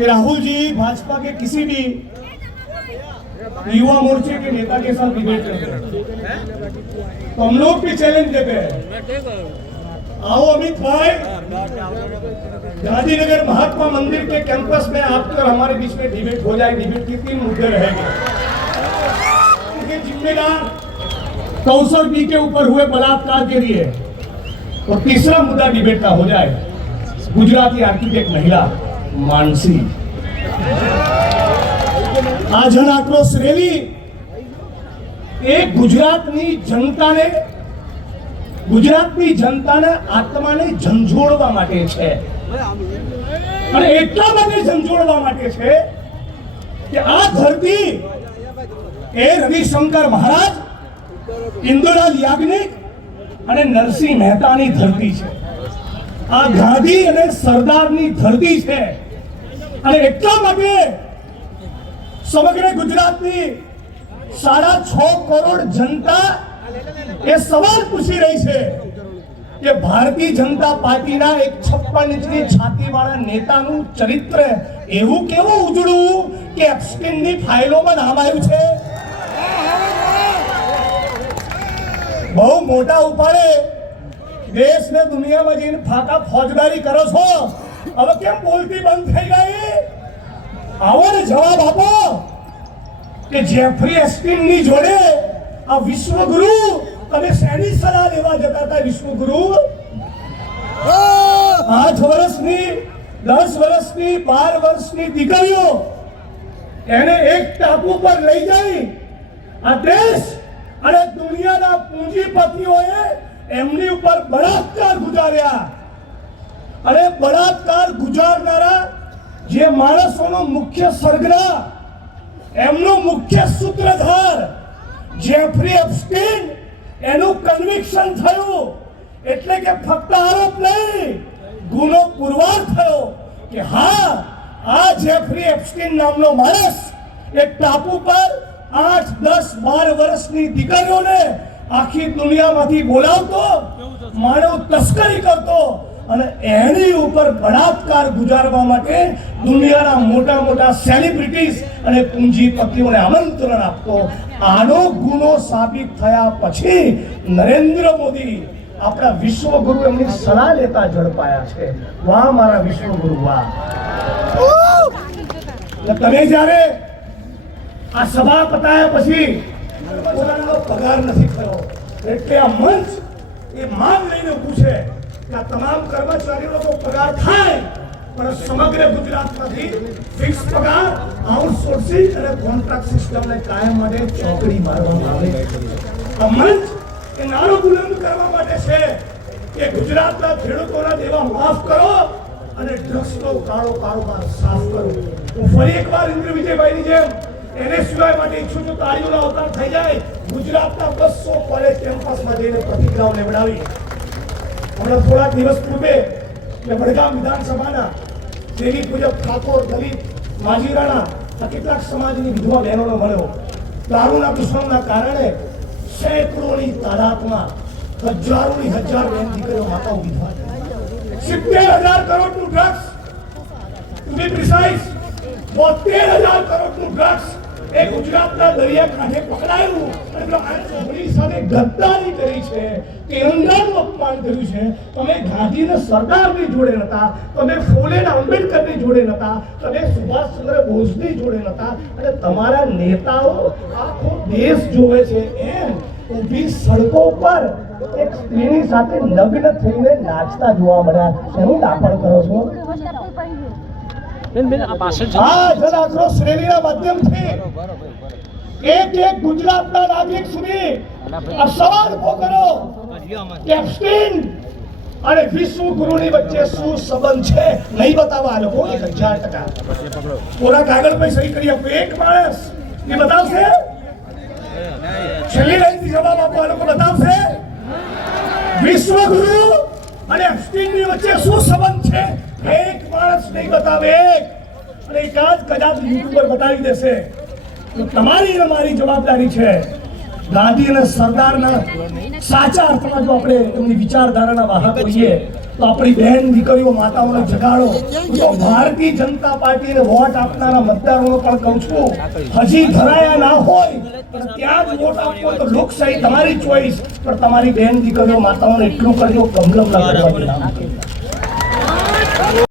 कि राहुल जी भाजपा के किसी भी युवा मोर्चे के नेता के साथ डिबेट करते हैं, तो हम लोग भी चैलेंज देते हैं, आओ अमित भाई, गांधीनगर महात्मा मंदिर के कैंपस में आपकर हमारे बीच में डिबेट हो जाए। डिबेट के 3 मुद्दे रहेंगे। उनके जिम्मेदार कौशल बी के ऊपर हुए बलात्कार के लिए, और तीसरा मुद्दा डिबेट का हो जाए गुजराती आर्किटेक्ट महिला मानसी। આ જન આક્રોશ રેલી એ ગુજરાતની જનતાને આત્માને ઝંઝોળવા માટે છે, અને એટલા માટે ઝંઝોળવા માટે છે કે આ ધરતી એ રવિશંકર મહારાજ, ઇન્દુલાલ યાજ્ઞિક અને નરસિંહ મહેતાની ધરતી છે। આ ગાંધી અને સરદારની ધરતી છે, અને એટલા માટે સમગ્ર ગુજરાતની 6.5 કરોડ જનતા એ સવાલ પૂછી રહી છે કે ભારતીય જનતા પાર્ટીના એક 56 ઇંચની છાતીવાળા નેતાનું ચરિત્ર એવું કેવું ઉજળું કે એપ્સ્ટીનની ફાઇલોમાં નામ આવ્યું છે। બહુ મોટા ઉપાડે દેશને દુનિયામાં જઈને ફાકા ફોજદારી કરો છો, હવે કેમ બોલતી બંધ થઈ ગઈ? આવો ને જવાબ આપો કે જેફરી એસ્ટીનની જોડે આ વિશ્વગુરુ, તમે શેની સલાહ લેવા જતા હતા? વિશ્વગુરુ 8 વર્ષની, 10 વર્ષની, 12 વર્ષની દીકરીઓ એને એક ટાપુ પર લઈ જઈ આ દેશ અને દુનિયાના પૂંજીપતિઓએ એમની ઉપર બળાત્કાર ગુજાર્યા, અને બળાત્કાર ગુજારનારા જે માણસોનો મુખ્ય સરગના, એમનો મુખ્ય સૂત્રધાર જેફરી એપ્સ્ટીન, એનું કન્વિક્શન થયું, એટલે કે ફક્ત આરોપ નહીં, ગુનો પુરવાર થયો કે હા, આ જેફરી એપ્સ્ટીન નામનો માણસ એક ટાપુ પર 8, 10, 12 વર્ષની દીકરીઓને આખી દુનિયામાંથી બોલાવતો, માનવ તસ્કરી કરતો, અને એની ઉપર બળાત્કાર ગુજારવા માટે દુનિયાના મોટા મોટા સેલિબ્રિટીઝ અને પૂંજીપતિઓને આમંત્રણ આપતો। આનો ગુનો સાબિત થયા પછી નરેન્દ્ર મોદી, આપણા વિશ્વગુરુ, એમની સલાહ લેતા ઝડપાયા છે। વાહ મારા વિશ્વગુરુ, વાહ! તમે જ્યારે આ સભા પતાયા પછી પોતાનો પગાર નથી થયો, એટલે આ મંચ એ માંગ લઈને પૂછે કે આ તમામ કર્મચારીઓનો પગાર થાય, પણ સમગ્ર ગુજરાતમાંથી ફિક્સ પગાર, આઉટસોર્સિંગ અને કોન્ટ્રાક્ટ સિસ્ટમને કાયમ માટે ચોકડી મારવામાં આવે। આ મંચ એ નારો બુલંદ કરવા માટે છે કે ગુજરાતના ખેડૂતોના દેવા માફ કરો અને ડ્રગ્સનો કાળો કારોબાર સાફ કરો। હું ફરી એકવાર ઇન્દ્ર વિજયભાઈની જેમ એને સિવાય માટે ઈચ્છું છું તાળીઓનો અવતાર થઈ જાય, ગુજરાતના 200 કોલેજ કેમ્પસમાં જઈને પ્રતિજ્ઞાઓ લેવડાવી। હમણાં થોડા દિવસ પૂર્વે વડગામ વિધાનસભાના દેવી પૂજક ઠાકોર, દલિત, માજીરાણા, આ કેટલાક સમાજની વિધવા બહેનોનો મળ્યો। દારૂના દુશ્મનના કારણે સેંકડોની તાદાદમાં, હજારોની હજાર બહેન દીકરીઓ, માતાઓ વિધવા થઈ। 70,000 કરોડનું ડ્રગ્સ, ટુ બી પ્રિસાઇઝ 72,000 કરોડનું ડ્રગ્સ એ ગુજરાતના દરિયા કાંઠે પકડાયું, અને પોલીસ સાથે ગદ્દારી કરી છે, તિરંગાનું અપમાન કર્યું છે। તમે ગાંધીને સરદારની જોડે નતા, તમે ફૂલે આંબેડકરની જોડે નતા, તમે સુભાષચંદ્ર બોઝની જોડે નતા, અને તમારા નેતાઓ આખો દેશ જોવે છે એમ ઊભી સડકો પર એક સ્ત્રીની સાથે લગ્ન થઈને નાચતા જોવા મળ્યા। એનું દાખલ કરો છો? આ જન આક્રોશ રેલીના માધ્યમથી એક ગુજરાતના નાગરિક સુધી આ સવાલ ઉભો કરો કે એપ્સ્ટીન અને વિશ્વગુરુની વચ્ચે શું સંબંધ છે? નહીં બતાવવા આ લોકો 1000%। પૂરા કાગળ પર સહી કરી આપો, એક માણસ એ બતાવશે? છેલ્લી લાઈનથી જવાબ આપવા લોકો બતાવશે? વિશ્વગુરુ અને એપ્સ્ટીનની વચ્ચે શું સંબંધ છે? એક માણસ નહીં બતાવે, અને એકાદ કદાચ યુટ્યુબર બતાવી દેશે। તો તમારી અને મારી જવાબદારી છે ગાંધી અને સરદારના સાચા અર્થમાં જો આપણે એમની વિચારધારાના વાહક હોઈએ તો આપણી બહેન દીકરીઓ માતાઓને જગાડો. તો ભારતીય જનતા પાર્ટીને વોટ આપનારા મતદારોને પણ કહું છું, હજી ધરાયા ના હોય પણ ત્યાં જ વોટ આપવો તો લોકશાહી તમારી ચોઈસ, પણ તમારી બહેન દીકરીઓ માતાઓને એટલું કરજો, ગમલમ ના કરવા દેતા.